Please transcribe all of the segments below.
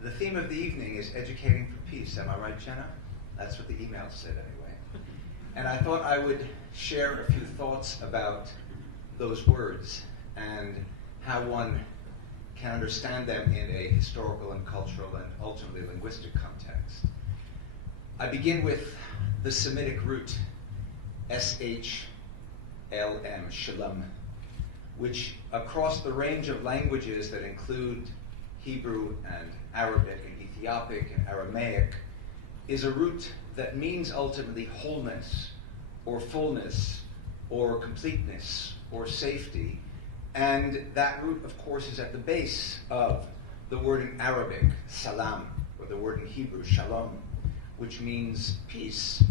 The theme of the evening is educating for peace. Am I right, Jenna? That's what the email said anyway. And I thought I would share a few thoughts about those words and how one can understand them in a historical and cultural and ultimately linguistic context. I begin with the Semitic root, S-H-L-M, shalom, which across the range of languages that include Hebrew and Arabic and Ethiopic and Aramaic is a root that means ultimately wholeness or fullness or completeness or safety. And that root, of course, is at the base of the word in Arabic, salam, or the word in Hebrew, shalom, which means peace.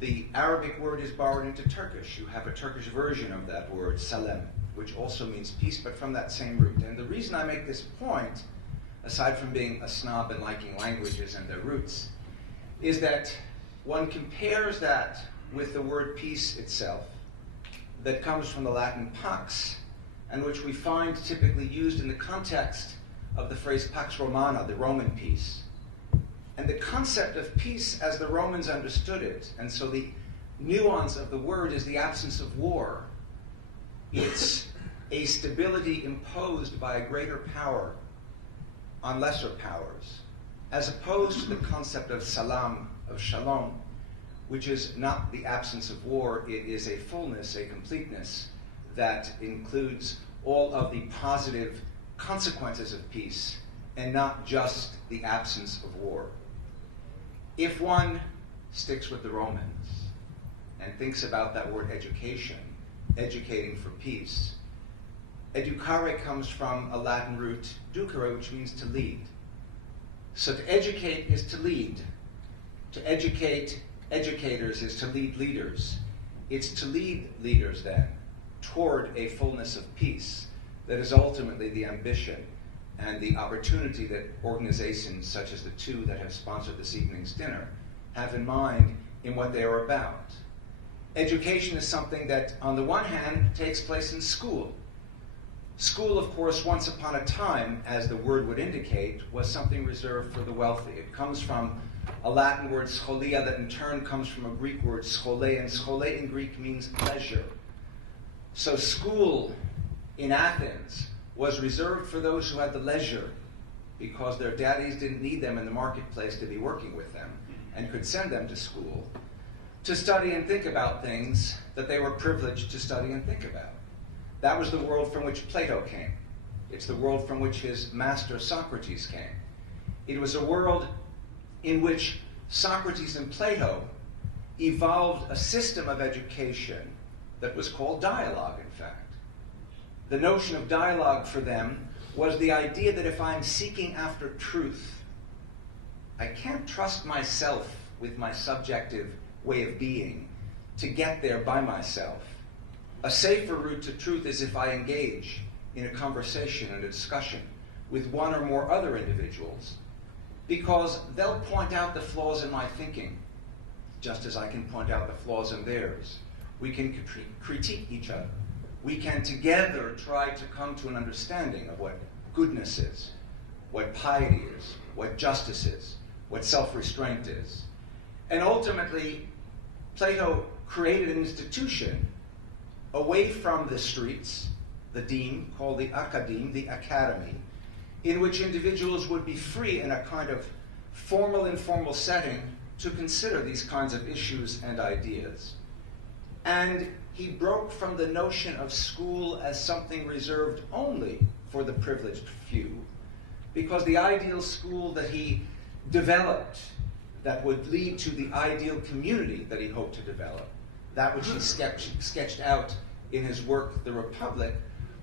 The Arabic word is borrowed into Turkish. You have a Turkish version of that word, salam, which also means peace, but from that same root. And the reason I make this point, aside from being a snob and liking languages and their roots, is that one compares that with the word peace itself, that comes from the Latin pax, and which we find typically used in the context of the phrase pax romana, the Roman peace. And the concept of peace as the Romans understood it, and so the nuance of the word is the absence of war. It's a stability imposed by a greater power on lesser powers, as opposed to the concept of salam, of shalom, which is not the absence of war. It is a fullness, a completeness that includes all of the positive consequences of peace and not just the absence of war. If one sticks with the Romans and thinks about that word education, educating for peace, educare comes from a Latin root, ducere, which means to lead. So to educate is to lead. To educate educators is to lead leaders. It's to lead leaders then toward a fullness of peace that is ultimately the ambition and the opportunity that organizations such as the two that have sponsored this evening's dinner have in mind in what they are about. Education is something that, on the one hand, takes place in school. School, of course, once upon a time, as the word would indicate, was something reserved for the wealthy. It comes from a Latin word, scholia, that in turn comes from a Greek word, schole, and schole in Greek means pleasure. So school in Athens was reserved for those who had the leisure, because their daddies didn't need them in the marketplace to be working with them and could send them to school to study and think about things that they were privileged to study and think about. That was the world from which Plato came. It's the world from which his master Socrates came. It was a world in which Socrates and Plato evolved a system of education that was called dialogue, in fact. The notion of dialogue for them was the idea that if I'm seeking after truth, I can't trust myself with my subjective way of being to get there by myself. A safer route to truth is if I engage in a conversation and a discussion with one or more other individuals, because they'll point out the flaws in my thinking, just as I can point out the flaws in theirs. We can critique each other. We can together try to come to an understanding of what goodness is, what piety is, what justice is, what self-restraint is. And ultimately, Plato created an institution away from the streets, the deme, called the academe, the academy, in which individuals would be free in a kind of formal, informal setting to consider these kinds of issues and ideas. And he broke from the notion of school as something reserved only for the privileged few, because the ideal school that he developed that would lead to the ideal community that he hoped to develop, that which he sketched out in his work, The Republic,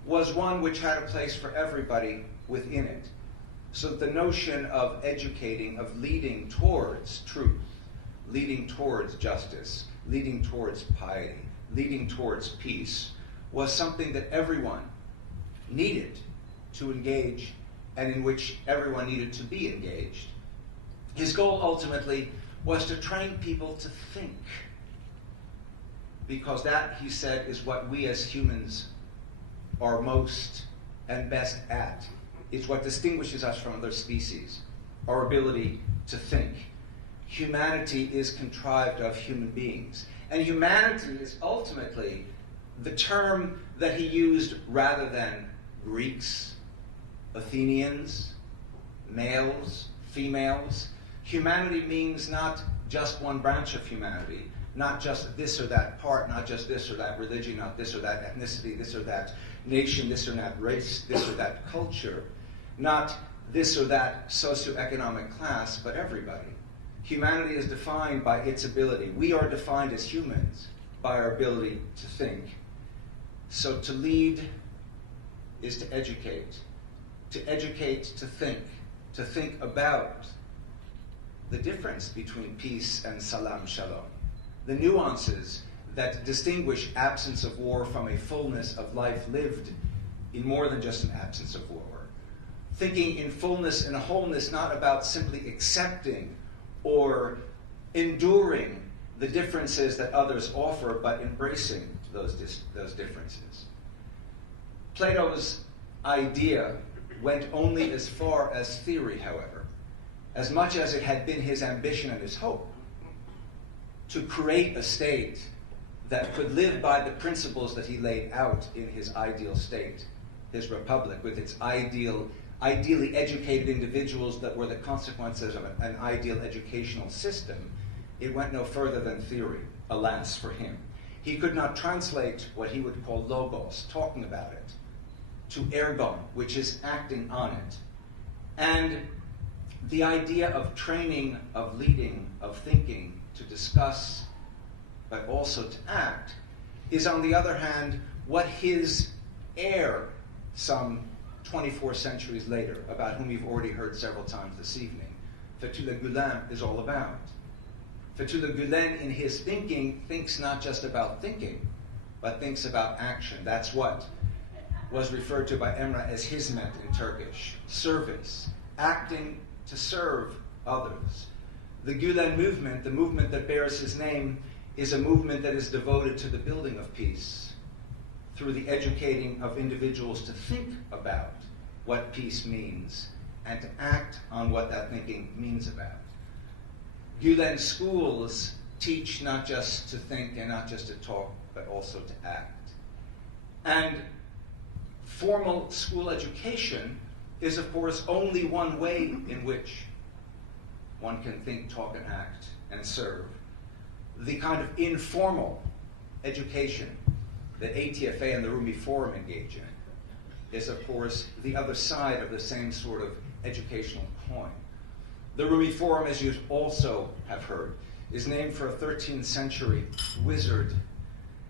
was one which had a place for everybody within it. So the notion of educating, of leading towards truth, leading towards justice, leading towards piety, leading towards peace, was something that everyone needed to engage and in which everyone needed to be engaged. His goal ultimately was to train people to think, because that, he said, is what we as humans are most and best at, is what distinguishes us from other species, our ability to think. Humanity is contrived of human beings. And humanity is ultimately the term that he used rather than Greeks, Athenians, males, females. Humanity means not just one branch of humanity, not just this or that part, not just this or that religion, not this or that ethnicity, this or that nation, this or that race, this or that culture, not this or that socioeconomic class, but everybody. Humanity is defined by its ability. We are defined as humans by our ability to think. So to lead is to educate to think about the difference between peace and salam shalom, the nuances that distinguish absence of war from a fullness of life lived in more than just an absence of war. Thinking in fullness and wholeness, not about simply accepting or enduring the differences that others offer, but embracing those differences. Plato's idea went only as far as theory, however, as much as it had been his ambition and his hope to create a state that could live by the principles that he laid out in his ideal state, his republic, with its ideally educated individuals that were the consequences of an ideal educational system. It went no further than theory, alas for him. He could not translate what he would call logos, talking about it, to ergon, which is acting on it. And the idea of training, of leading, of thinking, to discuss, but also to act, is on the other hand what his heir, some 24 centuries later, about whom you've already heard several times this evening, Fethullah Gulen, is all about. Fethullah Gulen, in his thinking, thinks not just about thinking, but thinks about action. That's what was referred to by Emre as hizmet in Turkish, service, acting to serve others. The Gulen movement, the movement that bears his name, is a movement that is devoted to the building of peace through the educating of individuals to think about what peace means and to act on what that thinking means about. Gulen schools teach not just to think and not just to talk, but also to act. And formal school education is, of course, only one way in which one can think, talk, and act, and serve. The kind of informal education that ATFA and the Rumi Forum engage in is, of course, the other side of the same sort of educational coin. The Rumi Forum, as you also have heard, is named for a 13th century wizard,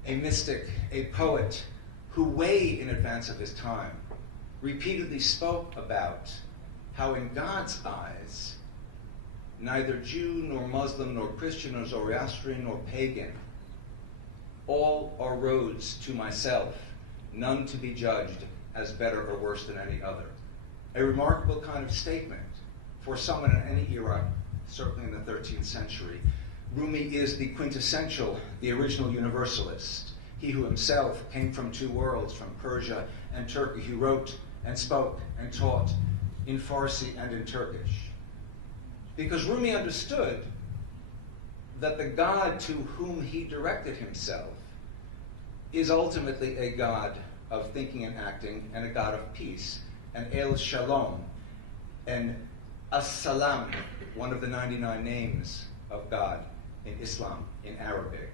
a mystic, a poet, who way in advance of his time repeatedly spoke about how in God's eyes, neither Jew nor Muslim nor Christian nor Zoroastrian nor pagan, all are roads to myself, none to be judged as better or worse than any other. A remarkable kind of statement for someone in any era, certainly in the 13th century. Rumi is the quintessential, the original universalist. He who himself came from two worlds, from Persia and Turkey. He wrote and spoke and taught in Farsi and in Turkish. Because Rumi understood that the God to whom he directed himself is ultimately a God of thinking and acting and a God of peace, an El Shalom, an As-Salam, one of the 99 names of God in Islam, in Arabic.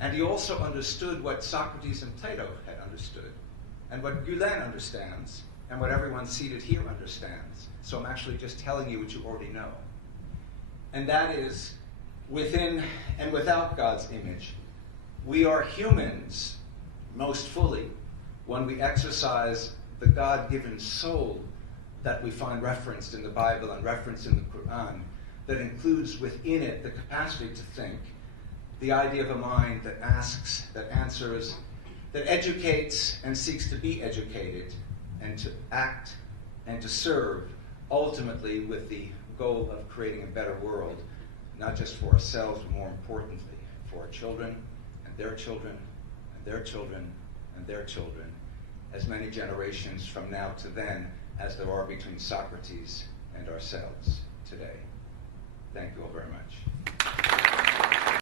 And he also understood what Socrates and Plato had understood, and what Gulen understands, and what everyone seated here understands. So I'm actually just telling you what you already know. And that is, within and without God's image, we are humans most fully when we exercise the God-given soul that we find referenced in the Bible and referenced in the Quran, that includes within it the capacity to think, the idea of a mind that asks, that answers, that educates and seeks to be educated, and to act and to serve, ultimately with the goal of creating a better world, not just for ourselves, but more importantly, for our children, and their children, and their children, and their children, as many generations from now to then as there are between Socrates and ourselves today. Thank you all very much.